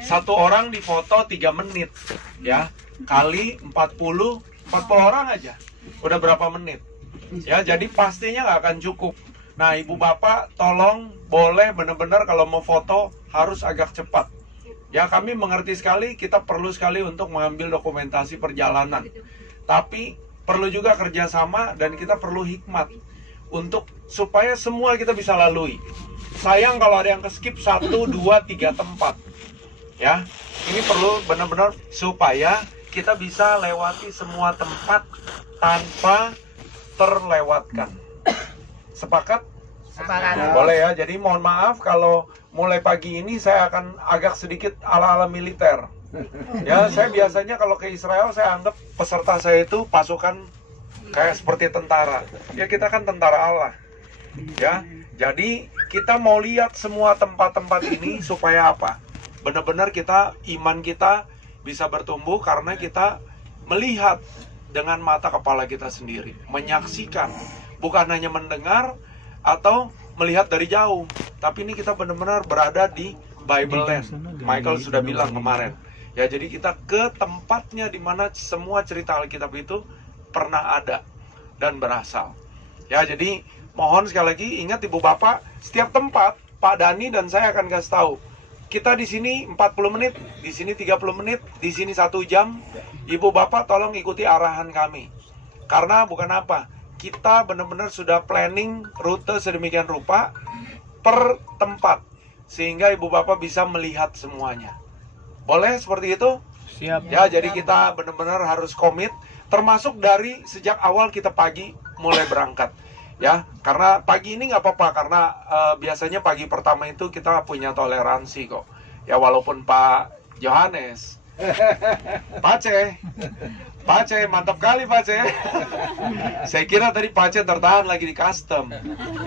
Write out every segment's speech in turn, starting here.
Satu orang difoto 3 menit, ya. Kali 40 orang aja. Udah berapa menit? Ya, jadi pastinya nggak akan cukup. Nah, ibu bapak tolong boleh benar-benar kalau mau foto harus agak cepat. Ya, kami mengerti sekali, kita perlu sekali untuk mengambil dokumentasi perjalanan. Tapi perlu juga kerjasama dan kita perlu hikmat untuk supaya semua kita bisa lalui. Sayang kalau ada yang ke-skip 1, 2, 3 tempat. Ya, ini perlu benar-benar supaya kita bisa lewati semua tempat tanpa terlewatkan. Sepakat? Sepakat. Boleh ya, jadi mohon maaf kalau mulai pagi ini saya akan agak sedikit ala-ala militer. Ya, saya biasanya kalau ke Israel saya anggap peserta saya itu pasukan kayak seperti tentara. Ya, kita kan tentara Allah. Ya, jadi kita mau lihat semua tempat-tempat ini supaya apa? Benar-benar iman kita bisa bertumbuh karena kita melihat dengan mata kepala kita sendiri, menyaksikan, bukan hanya mendengar atau melihat dari jauh, tapi ini kita benar-benar berada di Bible Land. Michael sudah bilang kemarin. Ya, jadi kita ke tempatnya di mana semua cerita Alkitab itu pernah ada dan berasal. Ya, jadi mohon sekali lagi ingat ibu bapak, setiap tempat Pak Dani dan saya akan kasih tahu. Kita di sini 40 menit, di sini 30 menit, di sini 1 jam. Ibu bapak tolong ikuti arahan kami. Karena bukan apa, kita benar-benar sudah planning rute sedemikian rupa per tempat. Sehingga ibu bapak bisa melihat semuanya. Boleh seperti itu? Siap. Ya, jadi kita benar-benar harus komit. Termasuk dari sejak awal kita pagi mulai berangkat. Ya, karena pagi ini nggak apa-apa, karena biasanya pagi pertama itu kita punya toleransi kok. Ya, walaupun Pak Johannes, Pak C, mantap kali Pak C. Saya kira tadi Pak C tertahan lagi di custom.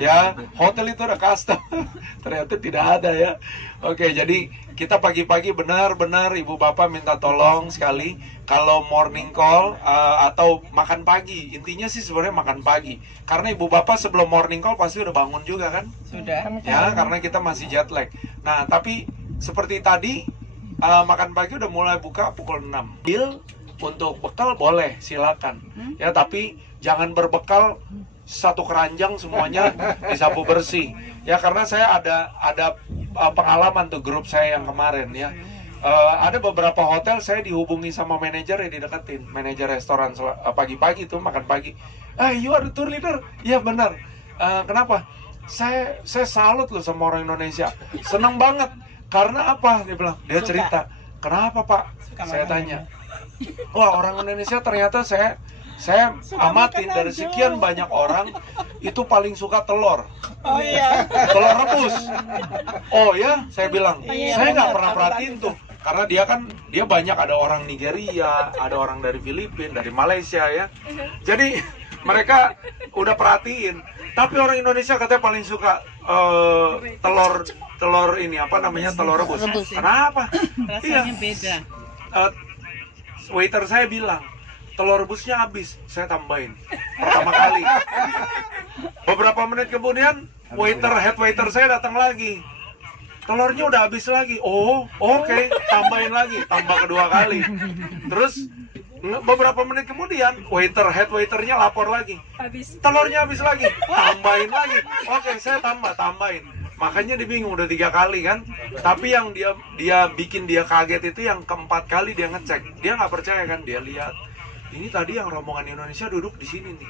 Ya, hotel itu ada custom. Ternyata tidak ada ya. Oke, jadi kita pagi-pagi benar-benar ibu bapak minta tolong sekali kalau morning call atau makan pagi. Intinya sih sebenarnya makan pagi. Karena ibu bapak sebelum morning call pasti udah bangun juga kan? Sudah. Ya, karena kita masih jet lag. Nah, tapi seperti tadi makan pagi udah mulai buka pukul 6. Deal untuk bekal boleh, silakan. Ya, tapi jangan berbekal satu keranjang semuanya disapu bersih. Ya, karena saya ada pengalaman tuh grup saya yang kemarin ya. Ada beberapa hotel saya dihubungi sama manajer yang dideketin, manajer restoran pagi-pagi tuh makan pagi. You are the tour leader? Iya benar. Kenapa? Saya salut loh sama orang Indonesia. Senang banget. Karena apa? Dia bilang. Dia cerita. Kenapa Pak? Saya tanya. Wah, orang Indonesia ternyata saya amatin dari sekian banyak orang itu paling suka telur. Oh iya. Telur rebus. Oh ya, saya bilang. Saya nggak pernah perhatiin tuh. Karena dia banyak, ada orang Nigeria, ada orang dari Filipina, dari Malaysia ya. Jadi mereka udah perhatiin. Tapi orang Indonesia katanya paling suka telur ini apa namanya, telur rebus. Kenapa? Rasanya beda. Waiter saya bilang, telur rebusnya habis, saya tambahin pertama kali. Beberapa menit kemudian head waiter saya datang lagi, telurnya udah habis lagi. Oh oke. Tambahin lagi, tambah kedua kali. Terus beberapa menit kemudian head waiternya lapor lagi, telurnya habis lagi, tambahin lagi. Oke, saya tambahin. Makanya dia bingung, udah 3 kali kan. Tapi yang dia bikin dia kaget itu yang keempat kali dia ngecek. Dia nggak percaya kan, dia lihat ini tadi yang rombongan Indonesia duduk di sini nih.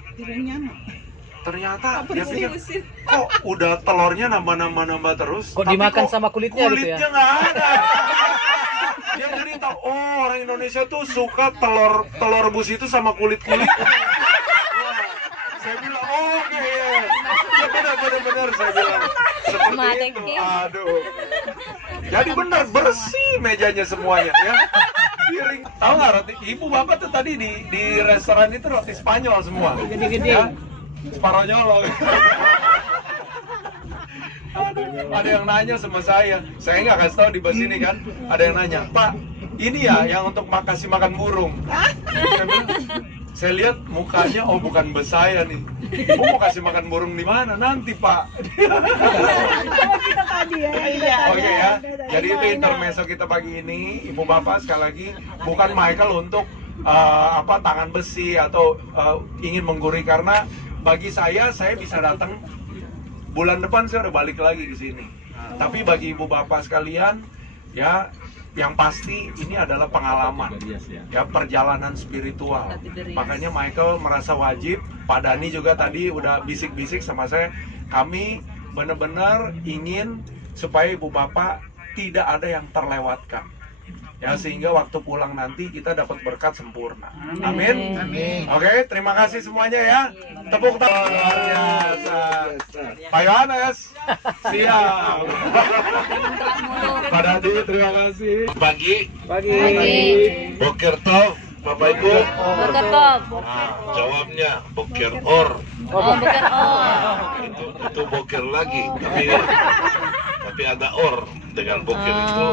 Ternyata dia pikir, kok udah telurnya nambah terus. Kok dimakan sama kulitnya gitu ya? Kulitnya nggak ada. Dia cerita, oh orang Indonesia tuh suka telur rebus itu sama kulit-kulit. Saya bilang, oke ya. Ya benar saya bilang. Seperti itu. Aduh. Jadi benar, bersih mejanya semuanya ya. Piring. Tahu nggak roti? Ibu bapak tuh tadi di restoran itu roti Spanyol semua. Gede-gede. Ya? Sparonyol. Aduh, ada yang nanya sama saya nggak kasih tahu di bus ini kan. Ada yang nanya, Pak, ini ya yang untuk kasih makan burung. Saya bilang, Saya lihat mukanya, oh bukan bos saya nih. Oh, mau kasih makan burung di mana? Nanti Pak. Kita tadi ya. Oke ya. Jadi itu intermezzo kita pagi ini, Ibu Bapak sekali lagi bukan Michael untuk tangan besi atau ingin menggurui, karena bagi saya bisa datang bulan depan saya udah balik lagi ke sini. Tapi bagi Ibu Bapak sekalian ya, yang pasti ini adalah pengalaman ya, perjalanan spiritual. Makanya Michael merasa wajib, Pak Dani juga tadi udah bisik-bisik sama saya, kami benar-benar ingin supaya Ibu Bapak tidak ada yang terlewatkan ya, sehingga waktu pulang nanti kita dapat berkat sempurna. Amin. Oke, terima kasih semuanya ya. Tepuk tangan luar biasa. Pak Yohanes, siap. Pak Dadi, terima kasih. Pagi, Boker Tov, Bapak Ibu. Boker Tov. Nah, jawabnya Boker Or. Boker Or. Itu Boker lagi, tapi ada Or. Dengan Boker itu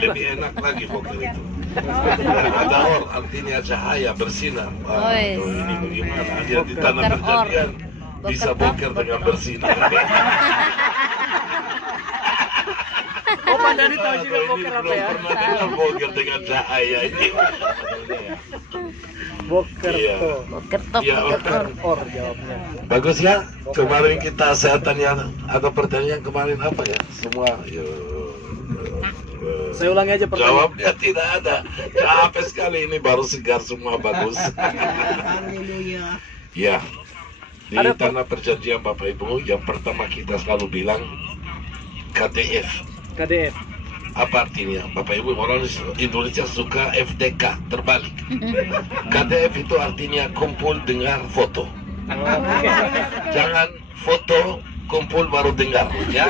lebih enak lagi Boker itu. Ada Or, artinya cahaya bersinar. Ini bagaimana? Dia di tanah perjanjian bisa Boker dengan bersinar. Oh, Pak Dani tahu juga boker apa ya? Pernah dengar Boker dengan cahaya ini. Boker Iya. to. Iya, Or jawabnya. bagus ya. Kemarin kita sehatannya ada pertanyaan kemarin apa ya? Semua Saya ulangi aja pertanyaan. jawabnya tidak ada. Capek sekali ini, baru segar semua, bagus. Ya. Di Ada, Pak? tanah perjanjian Bapak Ibu, yang pertama kita selalu bilang KTF. KDF. Apa artinya? Bapak Ibu, orang Indonesia suka FDK, terbalik. KTF itu artinya kumpul dengar foto. Jangan foto kumpul baru dengar, ya.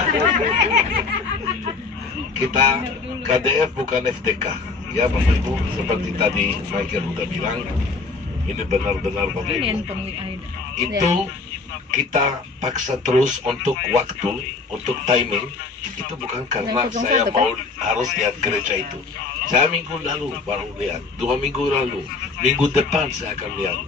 Kita KDF bukan FDK, ya Bapak Ibu. Seperti tadi Michael udah bilang, ini benar-benar Bapak Ibu. Itu kita paksa terus untuk waktu, untuk timing. Itu bukan karena saya mau harus lihat gereja itu. Saya minggu lalu baru lihat, 2 minggu lalu, minggu depan saya akan lihat.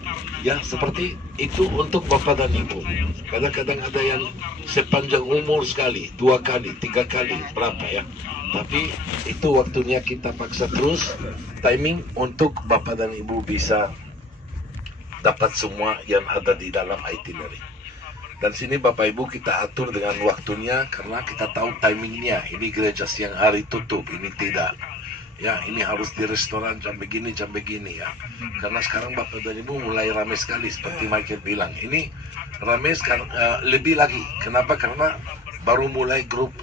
Ya, seperti itu untuk Bapak dan Ibu. Kadang-kadang ada yang sepanjang umur sekali, 2 kali, 3 kali, berapa ya. Tapi itu waktunya kita paksa terus, timing untuk Bapak dan Ibu bisa dapat semua yang ada di dalam itinerary. Dan sini Bapak Ibu kita atur dengan waktunya karena kita tahu timingnya. Ini gereja siang hari tutup, ini tidak. Ya, ini harus di restoran jam begini ya. Karena sekarang Bapak dan Ibu mulai ramai sekali seperti Michael bilang. Ini ramai sekarang lebih lagi. Kenapa? Karena baru mulai grup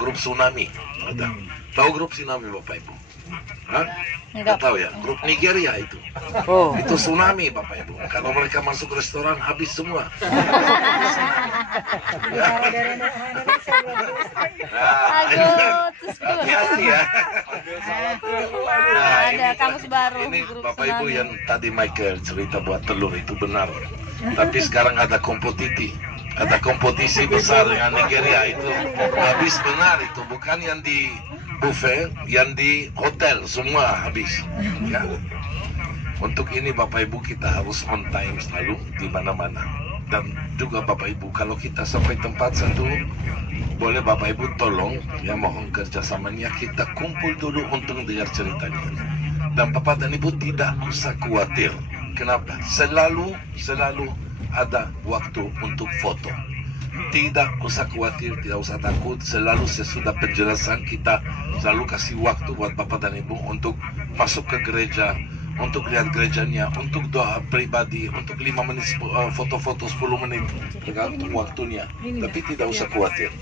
tsunami. Ada. Tahu grup tsunami Bapak Ibu? Hah? Nggak tahu ya, grup Nigeria itu. Oh. Itu tsunami Bapak Ibu. Kalau mereka masuk restoran habis semua. Hati-hati ya. Nah, Ada kamus baru. Ini grup Bapak Ibu tsunami. yang tadi Michael cerita buat telur itu benar. Tapi sekarang ada kompetisi. Ada kompetisi besar dengan Nigeria itu. Habis benar itu, bukan yang di buffet, yang di hotel semua habis. Ya. Untuk ini Bapak Ibu kita harus on time selalu di mana-mana. Dan juga Bapak Ibu kalau kita sampai tempat satu, boleh Bapak Ibu tolong ya, mohon kerjasamanya, kita kumpul dulu untuk dengar ceritanya. Dan Bapak dan Ibu tidak usah khawatir. Kenapa? Selalu ada waktu untuk foto. Tidak usah khawatir, tidak usah takut. Selalu sesudah penjelasan kita selalu kasih waktu buat Bapak dan Ibu untuk masuk ke gereja, untuk lihat gerejanya, untuk doa pribadi, untuk 5 menit foto-foto 10 menit, tergantung waktunya. Tapi tidak usah khawatir.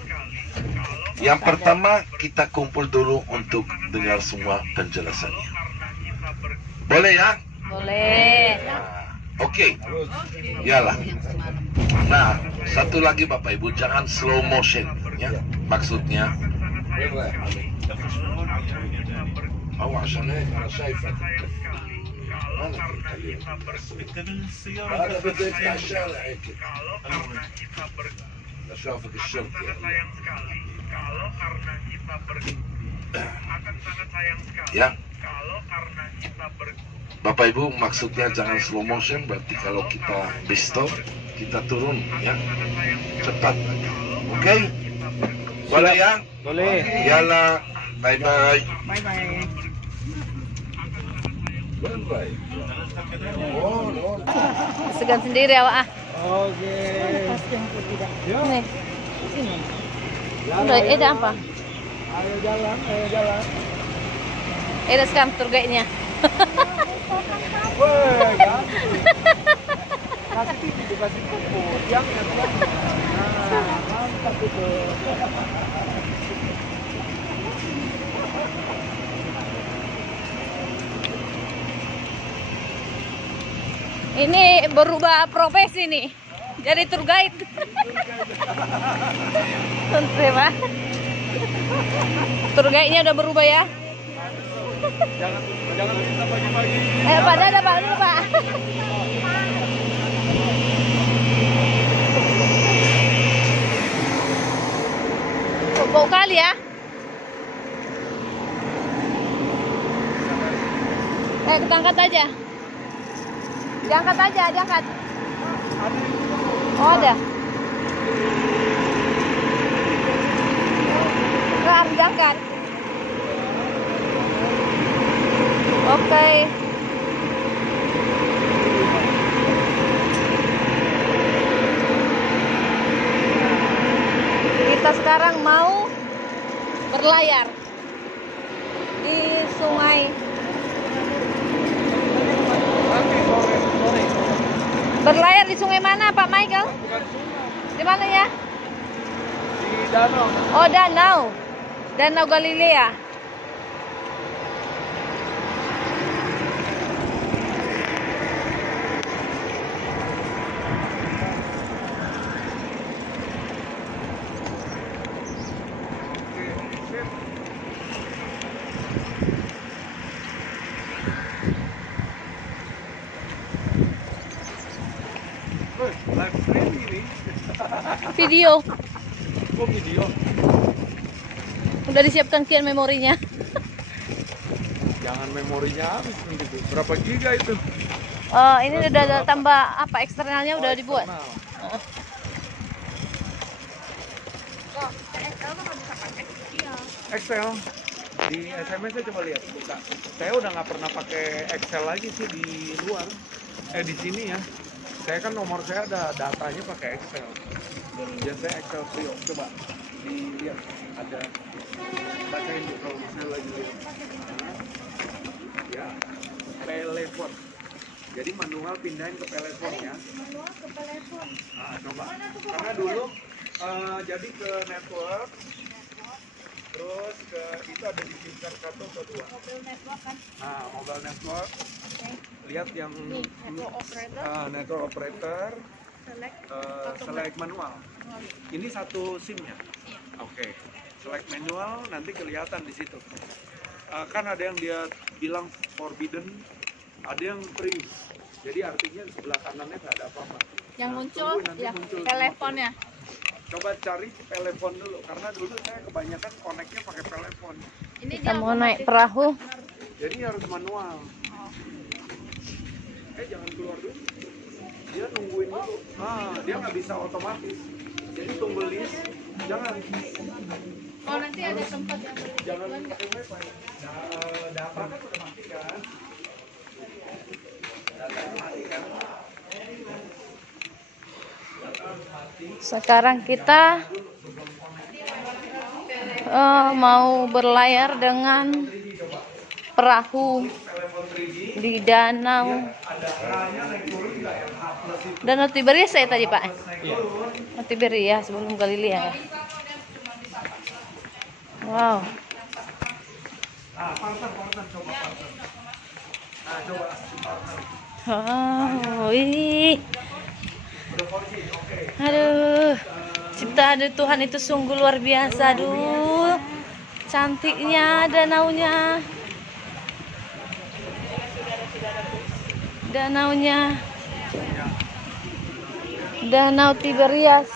Yang pertama kita kumpul dulu untuk dengar semua penjelasannya. Boleh ya? Boleh. Oke, yalah. Nah, satu lagi Bapak Ibu, jangan slow motion, ya. Maksudnya, awas, أنا شايفك. هذا بده يطلع الشارع هيك. أشوفك الشرطي. Ya. Bapak Ibu, maksudnya jangan slow motion, berarti kalau kita di stop, kita turun ya, cepat. Oke? Boleh ya? Boleh. Yala, bye-bye. Bye-bye. Segan sendiri awak ah. Oke. Nih. Sini. Udah, ada apa? Ayo jalan, ayo jalan. Ada sekarang tour guide-nya. Woi, ganti. Kasih tipu, kasih tipu. Yang. Nah, mantap itu. Ini berubah profesi nih. Jadi tour guide. Tentu Pak. Tour guide-nya udah berubah ya. Jangan minta pagi-pagi. Pak, ada Pak, dulu Pak. Bau kali ya. Kita angkat aja. Diangkat aja, diangkat. Oh, ada. Harus diangkat. Oke. Kita sekarang mau berlayar di sungai. Berlayar di sungai mana Pak Michael? Di mana ya? Di danau. Oh, danau. Danau Galilea. Live streaming ini. Video. Oh, video. Udah disiapkan kian memorinya. Jangan memorinya habis gitu. Berapa giga itu? Ini udah tambah apa eksternalnya udah dibuat. Excel di SMS saya coba lihat buka. Saya udah nggak pernah pakai Excel lagi sih di luar. Di sini ya. Saya kan nomor saya ada datanya pakai Excel. Biasanya Excel Trio. Coba dilihat ada bacain dulu kalau misalnya lagi lihat. Ya, telepon. Jadi manual pindahin ke telepon ya. Nah, coba. Karena dulu jadi ke network. Terus ke itu ada di SIM card 1 atau 2. Nah, mobile network. Lihat yang network operator. Select manual. Ini satu SIM-nya. Oke. Select manual nanti kelihatan di situ. Kan ada yang dia bilang forbidden, ada yang free. Jadi artinya di sebelah kanannya nggak ada apa-apa. Yang muncul ya muncul teleponnya. Coba cari telepon dulu karena dulu saya kebanyakan koneknya pakai telepon. Ini kita mau naik perahu. Jadi harus manual. Jangan keluar dulu. Dia nungguin dulu. Dia nggak bisa otomatis. Jadi tunggu list. Jangan. Oh, nanti ada tempat yang Jangan pakai wifi. Data kan udah mati kan? Datanya mati kan? Sekarang kita mau berlayar dengan perahu di danau Tiberias saya tadi Pak. Danau Tiberias sebelum Galilea. Wow. Oh, aduh, ciptaan Tuhan itu sungguh luar biasa. Aduh, cantiknya danaunya. Danau Tiberias.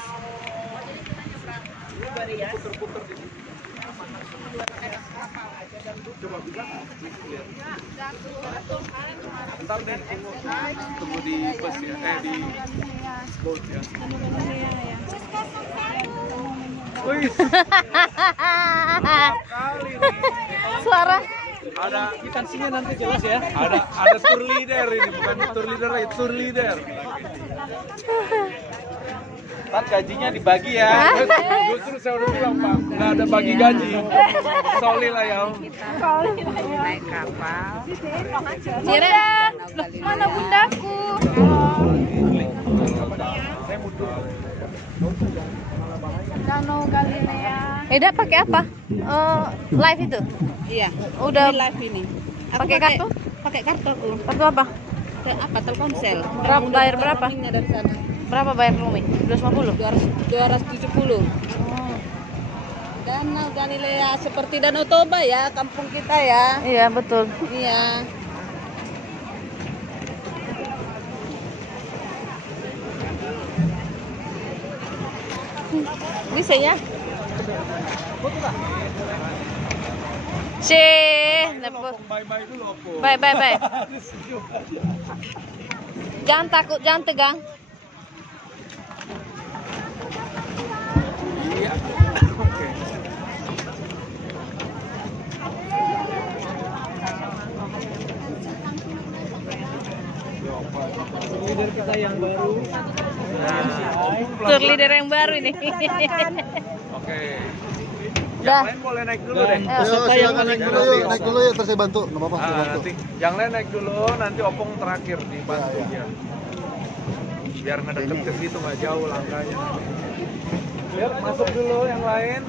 Coba bisa lihat. Ntar deh tunggu di bus ya, di boat ya. Wih, kali nih. Suara. Ada Ikansinya nanti jelas ya. ada tour leader ini, bukan tour leader lagi, tour leader. Ntar gajinya dibagi ya. Justru saya udah bilang Pak, nggak ada bagi gaji. Soli lah ya. Naik kapal. Bunda, mana bundaku? Saya butuh. Danau Galilea. Eda pakai apa? Live itu? Iya. Udah Ini live ini. Aku pakai kartu? Pakai kartu aku. Kartu apa? Apa Telkomsel? Berapa bayar berapa? Roamingnya dari sana. Berapa bayar roaming? 250. 270. Danau Galilea seperti Danau Toba ya, kampung kita ya. Iya, betul. Iya. Bisa ya? Lepus. Bye-bye dulu aku. Bye, bye, bye. Jangan takut, jangan tegang. Iya. Oke. Leader kita yang baru. Tour leader yang baru ini. Oke. Udah. Yang lain boleh naik dulu deh. Ayo. Silakan naik dulu yuk, naik dulu ya, terus saya bantu. Nggak apa-apa, saya bantu. Nanti yang lain naik dulu, nanti opung terakhir dibantu ya. Biar nggak deket ke situ, nggak jauh langkahnya. Biar masuk dulu yang lain.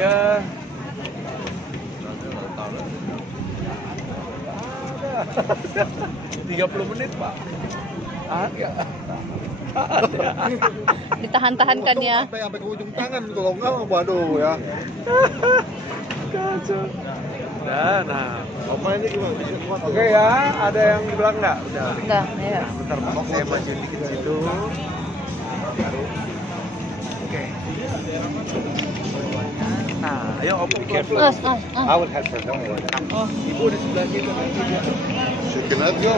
Ya. 30 menit Pak. Ada. Ditahan-tahankan ya. Sampai ke ujung tangan, kalau enggak, waduh ya. Kacau. Nah. Pemainnya gimana? Bisa kuat. Oke ya, ada yang bilang nggak? Udah. Udah, ya. Bentar Pak, saya majuin dikit situ. Baru. Oke. Nah, ayo opung careful. I will help her, don't worry. Oh, ibu di sebelah situ. She cannot go.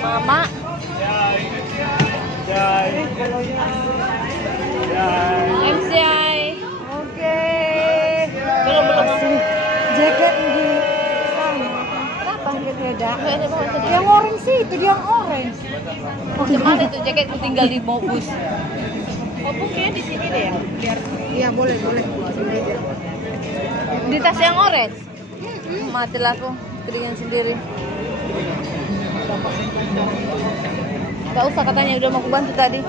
Mama. MCI. Oke. Belum. Jaket di sana. Kenapa jaket beda? Yang orange sih, itu dia yang orange. Oh, kemana itu jaketku tinggal di bus. Oh, mungkin di sini deh ya. Biar iya boleh. Di tas yang orange. Matilah aku, keringan sendiri. Gak usah katanya, udah mau aku bantu tadi.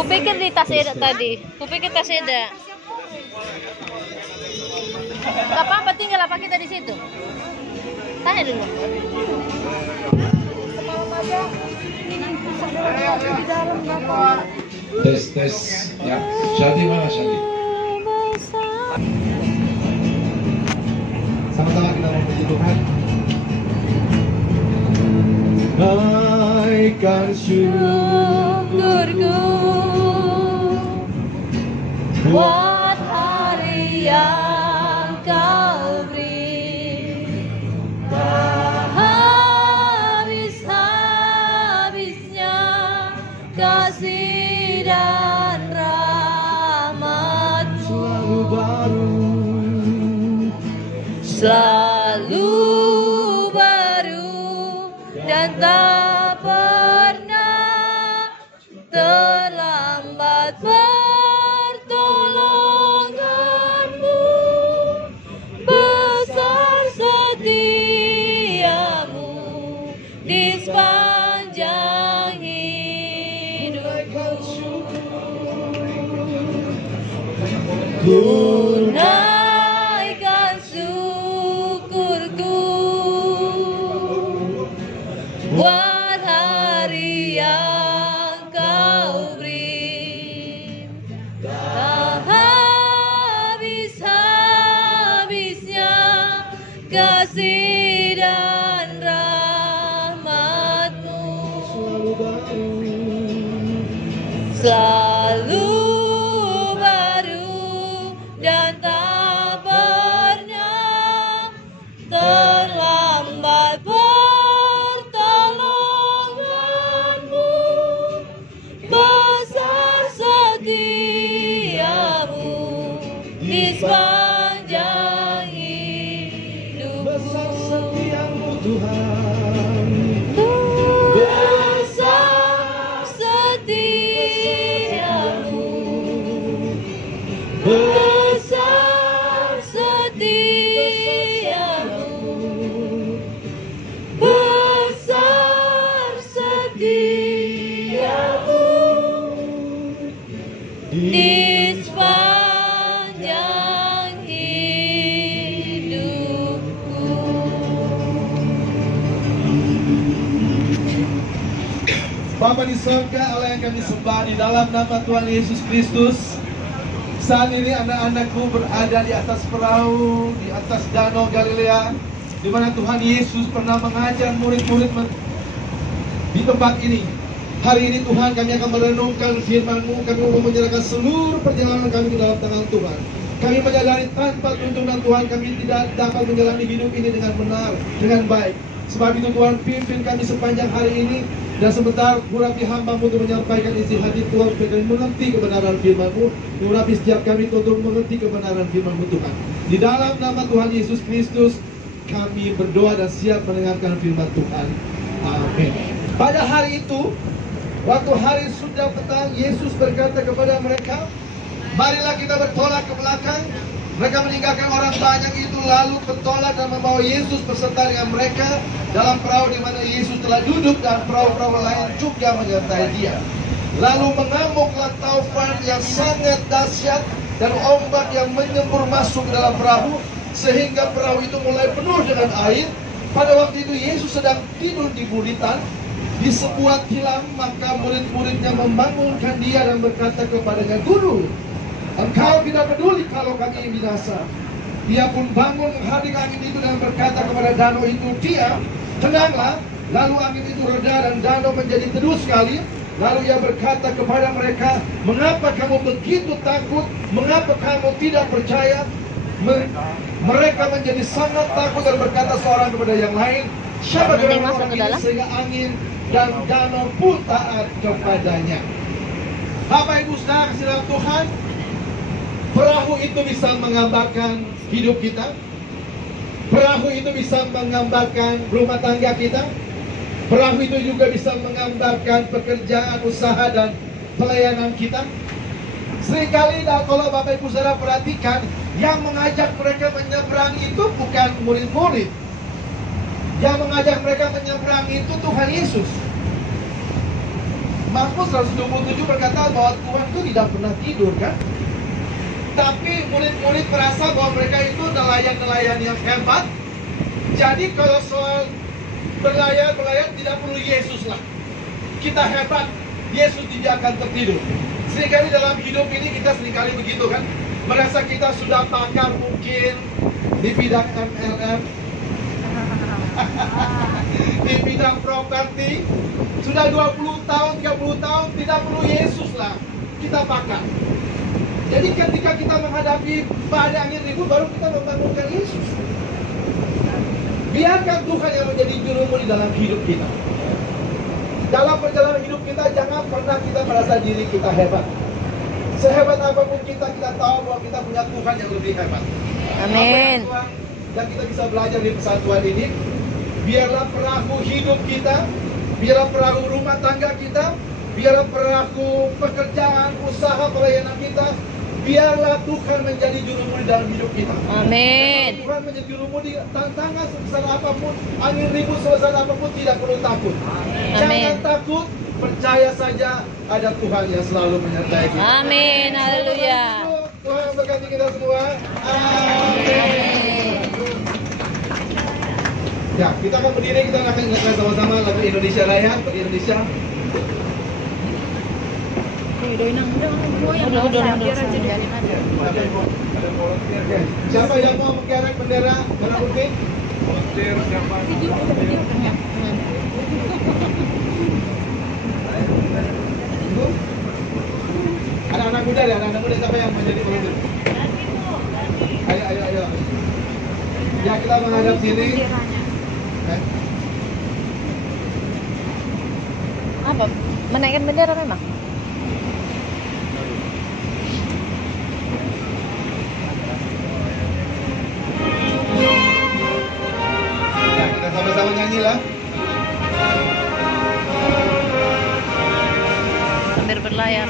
Kupikir di tas Eda tadi. Kupikir tas Eda. Gak apa-apa, tinggal apa kita di situ. Tanya dulu. Tes ya. Shadi mana Shadi? Sama-sama kita memuji Tuhan. Naikkan Syukurku buat hari yang kau beri, tak habis-habisnya kasih dan rahmat-Mu selalu baru dan tak pernah terlambat pertolongan-Mu, besar setiamu di Tunaikan syukurku buat hari yang kau beri. Tak habis-habisnya kasih dan rahmat-Mu. Selalu baru dan tak pernah terlambat pertolongan-Mu. Besar setiamu di sepanjang hidupku. Besar setiamu Tuhan. Besar setiamu. Besar setiamu. Besar setiamu di sepanjang hidupku. Bapa di surga, Allah yang kami sembah, di dalam nama Tuhan Yesus Kristus, saat ini anak-anakku berada di atas perahu, di atas danau Galilea, di mana Tuhan Yesus pernah mengajar murid-murid di tempat ini. Hari ini Tuhan, kami akan merenungkan firman-Mu, kami mau menyerahkan seluruh perjalanan kami ke dalam tangan Tuhan. Kami menyadari tanpa tuntunan Tuhan, kami tidak dapat menjalani hidup ini dengan benar, dengan baik. Sebab itu Tuhan, pimpin kami sepanjang hari ini. Dan sebentar urapi hamba-Mu untuk menyampaikan isi hati Tuhan, supaya kami mengerti kebenaran firman-Mu. Urapi setiap kami untuk mengerti kebenaran firman-Mu Tuhan. Di dalam nama Tuhan Yesus Kristus, kami berdoa dan siap mendengarkan firman Tuhan. Amin. Pada hari itu, waktu hari sudah petang, Yesus berkata kepada mereka, marilah kita bertolak ke belakang. Mereka meninggalkan orang banyak itu, lalu bertolak dan membawa Yesus beserta dengan mereka dalam perahu di mana Yesus telah duduk, dan perahu-perahu lain juga menyertai Dia. Lalu mengamuklah taufan yang sangat dahsyat dan ombak yang menyembur masuk ke dalam perahu, sehingga perahu itu mulai penuh dengan air. Pada waktu itu Yesus sedang tidur di buritan di sebuah tilam, maka murid-muridnya membangunkan Dia dan berkata kepadanya, Guru, Engkau tidak peduli kalau kami binasa. Dia pun bangun menghadang angin itu dan berkata kepada danau itu, diam, tenanglah. Lalu angin itu reda dan danau menjadi teduh sekali. Lalu Ia berkata kepada mereka, mengapa kamu begitu takut? Mengapa kamu tidak percaya? Mereka menjadi sangat takut dan berkata seorang kepada yang lain, siapa yang orang ini sehingga angin dan danau pun taat kepadanya. Bapak Ibu Saudara kasih dalam Tuhan, perahu itu bisa menggambarkan hidup kita. Perahu itu bisa menggambarkan rumah tangga kita. Perahu itu juga bisa menggambarkan pekerjaan, usaha, dan pelayanan kita. Seringkali kalau Bapak Ibu Saudara perhatikan, yang mengajak mereka menyeberang itu bukan murid-murid. Yang mengajak mereka menyeberang itu Tuhan Yesus. Mazmur 127 berkata bahwa Tuhan itu tidak pernah tidur, kan? Tapi murid-murid merasa bahwa mereka itu nelayan-nelayan yang hebat. Jadi kalau soal berlayar tidak perlu Yesus lah. Kita hebat, Yesus tidak akan tertidur. Seringkali dalam hidup ini kita seringkali begitu, kan? Merasa kita sudah pakar mungkin di bidang MLM, di bidang properti. Sudah 20 tahun, 30 tahun, tidak perlu Yesus lah. Kita pakar. Jadi ketika kita menghadapi badai angin ribut, baru kita membangunkan Yesus. Biarkan Tuhan yang menjadi jurumu di dalam hidup kita. Dalam perjalanan hidup kita, jangan pernah kita merasa diri kita hebat. Sehebat apapun kita tahu bahwa kita punya Tuhan yang lebih hebat. Amin. Dan kita bisa belajar di persatuan ini. Biarlah perahu hidup kita, biarlah perahu rumah tangga kita, biarlah perahu pekerjaan, usaha, pelayanan kita, biarlah Tuhan menjadi jurumudi dalam hidup kita. Amin. Tuhan menjadi jurumudi, tantangan sebesar apapun, angin ribut sebesar apapun, tidak perlu takut. Jangan takut, percaya saja ada Tuhan yang selalu menyertai kita. Amin. Haleluya. Tuhan berkati kita semua. Amin. Ya, kita akan berdiri, kita akan ingatkan sama-sama lagu Indonesia Raya, bagi Indonesia. Udah. Siapa yang mau mengerek bendera merah putih? Ada anak muda ya, anak muda siapa yang menjadi pemimpin? Ayo. Ya, kita menghadap sini. Apa? Menaikkan bendera memang? Ya, kita sama-sama nyanyi lah. Sambil berlayar.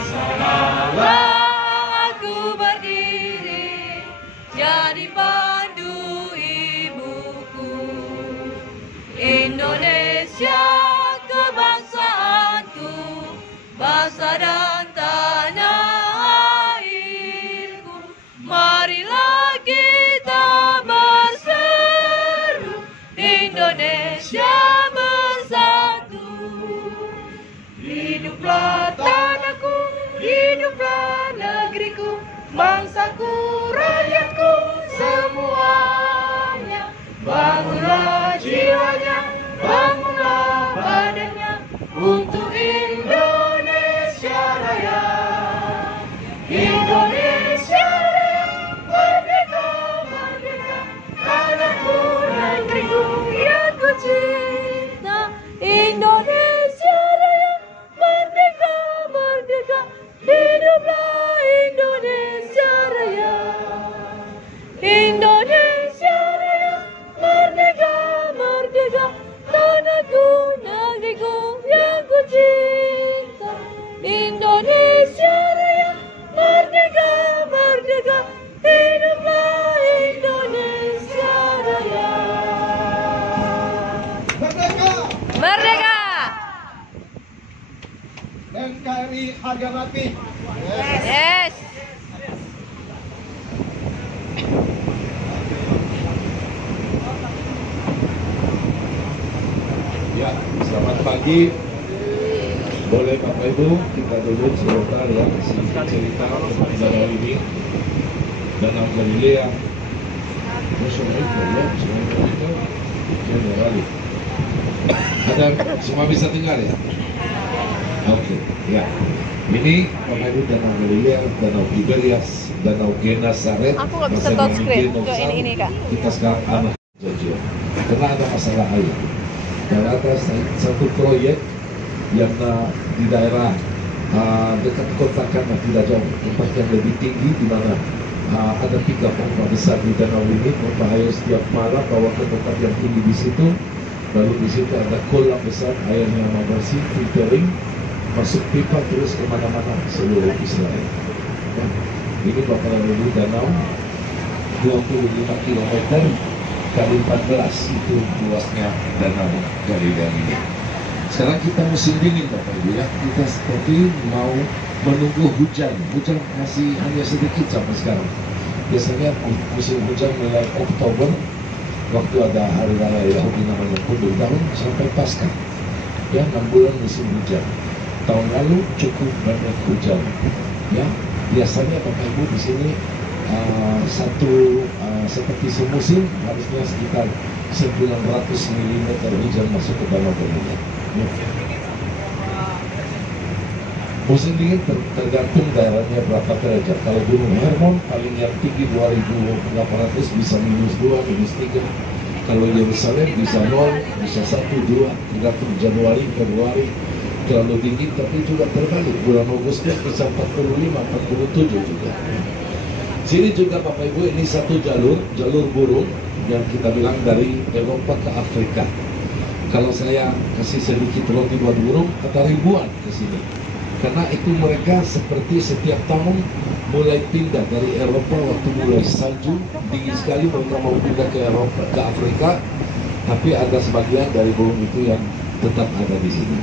Aku berdiri jadi pandu ibuku, Indonesia kebangsaanku, bangsa dan tanah airku. Marilah kita berseru, Indonesia bersatu. Hiduplah tanahku, hiduplah negeriku, bangsaku, rakyatku semuanya. Bangunlah jiwanya, bangunlah badannya untuk Indonesia Raya. Indonesia Raya, merdeka, merdeka, tanahku, negeriku yang ku cinta. Indonesia Raya, merdeka, merdeka, hiduplah Indonesia Raya. Indonesia Raya, merdeka, merdeka, tanahku, negeriku yang ku cinta. Indonesia Raya, merdeka, merdeka, hiduplah Indonesia Raya. Merdeka! Merdeka! NKRI harga mati. Yes. Ya, selamat pagi. Boleh Bapak Ibu kita duduk sebentar ya, sedikit cerita tentang danau ini. Danau Galilea. Ada semua bisa tinggal ya? Oke, ya. Ini Bapak Ibu Danau Galilea, Danau Tiberias, Danau Genesaret. Aku nggak bisa touchscreen. Coba ini Kak. Kita sekarang anak saja. Karena ada masalah air. Dan ada satu proyek yang di daerah dekat kota karena tidak jauh, tempat yang lebih tinggi di mana ada 3 pompa besar di danau ini. Pompa air setiap malam bawa ke tempat yang tinggi di situ. Lalu di situ ada kolam besar, airnya bersih, filtering, masuk pipa terus kemana-mana seluruh Israel. Ya. Ini Bapak Ibu danau 25 km kali 14 itu luasnya danau Galilea ini. Sekarang kita musim dingin Bapak Ibu ya. Kita seperti mau menunggu hujan. Hujan masih hanya sedikit sampai sekarang. Biasanya musim hujan mulai Oktober, waktu ada hari raya Yahudi namanya Kudus tahun sampai Paskah. Ya, 6 bulan musim hujan. Tahun lalu cukup banyak hujan. Ya, biasanya Bapak Ibu di sini seperti semusim harusnya sekitar 900 mm hujan masuk ke danau Galilea. Ya. Musim dingin tergantung daerahnya berapa derajat. Kalau Gunung Hermon paling yang tinggi 2800 bisa -2, -3. Kalau Yerusalem bisa 0, bisa 1, 2, tergantung Januari, Februari. Terlalu dingin tapi juga terbalik. Bulan Agustus bisa 45, 47 juga. Sini juga Bapak Ibu ini satu jalur burung yang kita bilang dari Eropa ke Afrika. Kalau saya kasih sedikit roti buat burung, ada ribuan ke sini. Karena itu mereka seperti setiap tahun mulai pindah dari Eropa waktu mulai salju dingin sekali, mereka mau pindah ke Eropa, ke Afrika. Tapi ada sebagian dari burung itu yang tetap ada di sini.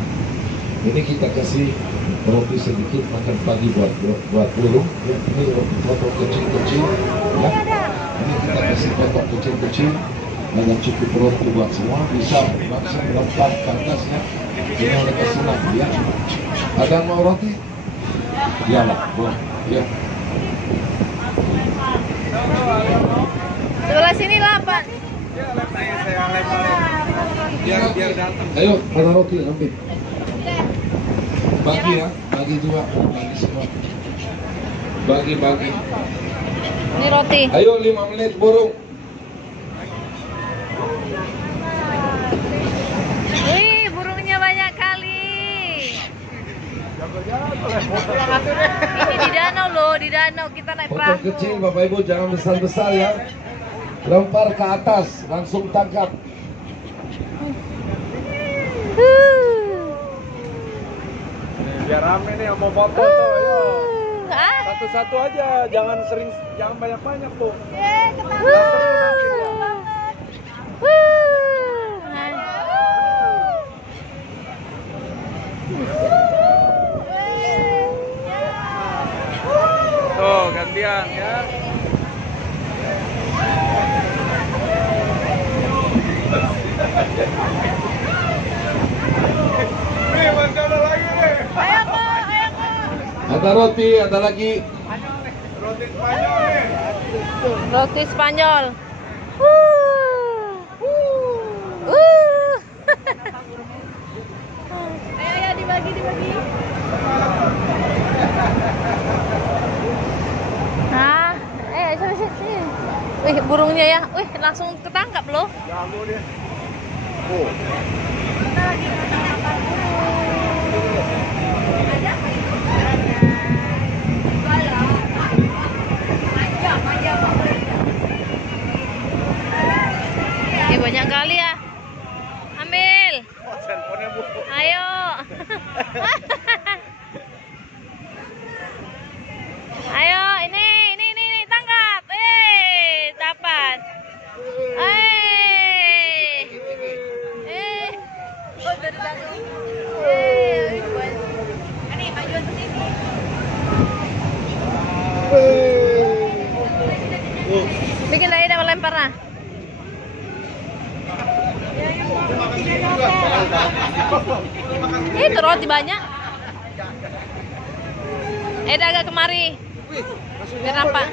Ini kita kasih roti sedikit makan pagi buat burung. Ya, ini potong kecil-kecil. Ya. Ini kita kasih potong kecil-kecil. Dan cukup roti buat semua. Bisa langsung lempar ke atasnya. Ini oleh kasih lagi ya. Ada yang mau roti? Iyalah, boleh. Ya. Sebelah sini lah, Pak. Biar datang. Ayo, ada roti ambil. Bagi ya, bagi juga, bagi semua. Bagi. Ini roti. Ayo 5 menit burung. Wih, burungnya banyak kali. Ini di danau loh, di danau kita naik Potong perahu. kecil Bapak Ibu, jangan besar-besar ya. Lempar ke atas, langsung tangkap. Biar rame nih yang mau foto tuh, ayo. Ah. Satu-satu aja, jangan banyak-banyak tuh. Tuh, gantian ya. Nih, masih ada lagi nih. Ada roti, ada lagi. Roti Spanyol nih. Roti Spanyol. Ayo dibagi. Nah, sini. Wih, burungnya ya. Wih, langsung ketangkap loh. Jago dia. Ini banyak kali ya. Ambil. Handphonenya Bu. Ayo. Ayo, ini tangkap. Dapat. Oh, dari dalam. Ini majuan ke sini. Bikin lagi dah lempar nah. Itu roti banyak. Agak kemari. Biar nampak.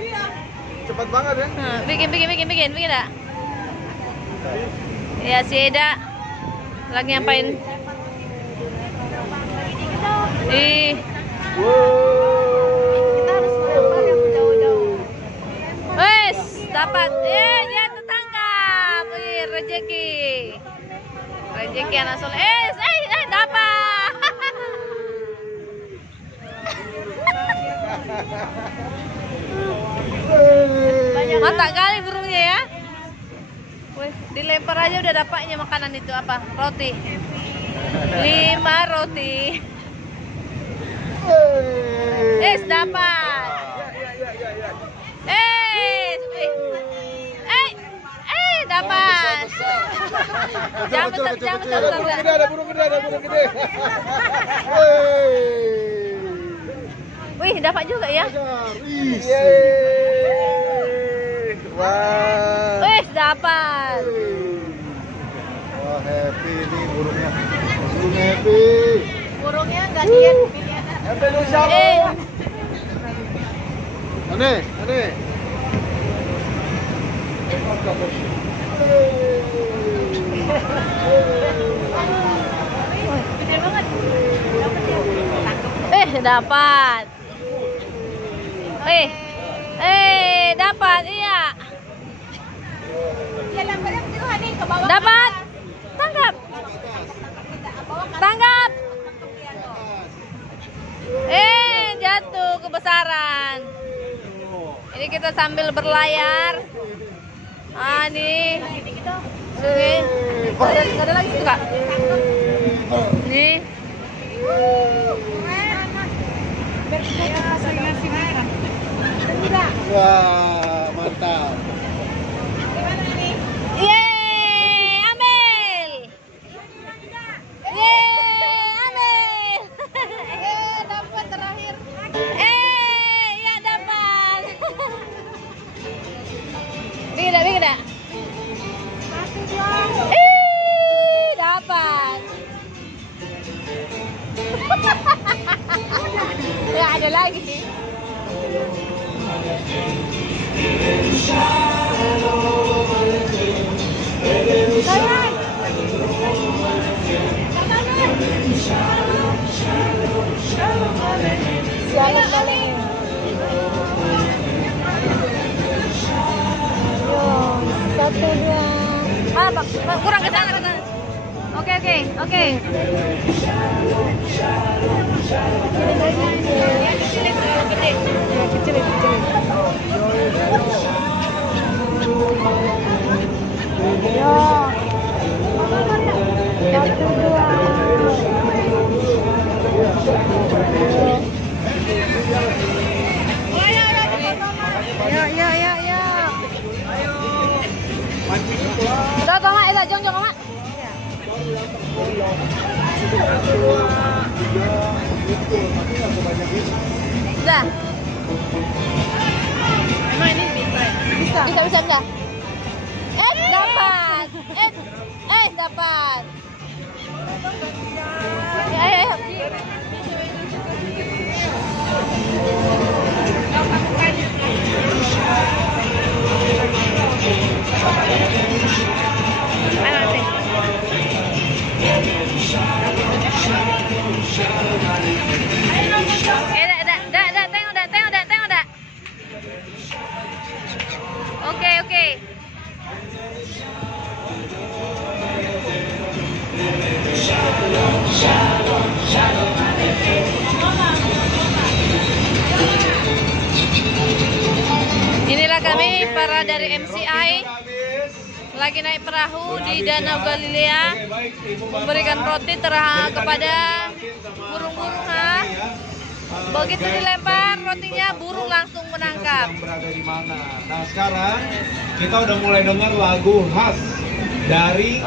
Cepat banget ya. Bikin dah. Ya si Eda lagi ngapain? Kita harus melempar yang jauh-jauh. Wes, dapat. Ya tertangkap. Rezeki anak soleh. Dapat. Mantap kali burungnya ya. Wih, dilempar aja udah dapatnya makanan itu apa? Roti. 5 roti. Dapat. Dapat. Jangan besar. Ada burung gede. Wih, dapat juga ya. Wah. Wih, dapat. Wah, happy ini burungnya. Burung happy. Burungnya nggak diet. Happy lu siapa? Aneh. Gede banget. Dapat. Dapat, iya. Ya lemparnya begitu nih ke bawah. Dapat. Tangkap. Jatuh kebesaran. Ini kita sambil berlayar. Nih. Sungai. Ada lagi tuh, Kak. Nih. Wah, mantap. Yeay, ambil. Nggak ada lagi. Sialan kali. Satu dua. Ah, kurang ke sana, ke sana. Oke. Kecil. Yo. Satu dua. Ya. Udah, Toma, jong, Toma. Udah. Emang ini bisa ya? Bisa. Dapat. Dapat. Ayo. Tengok dah. Oke. Inilah kami para dari MCI lagi naik perahu di Danau Galilea memberikan roti kepada burung-burung. Begitu dilempar rotinya, burung langsung menangkap. Berada di mana? Nah, sekarang kita udah mulai dengar lagu khas dari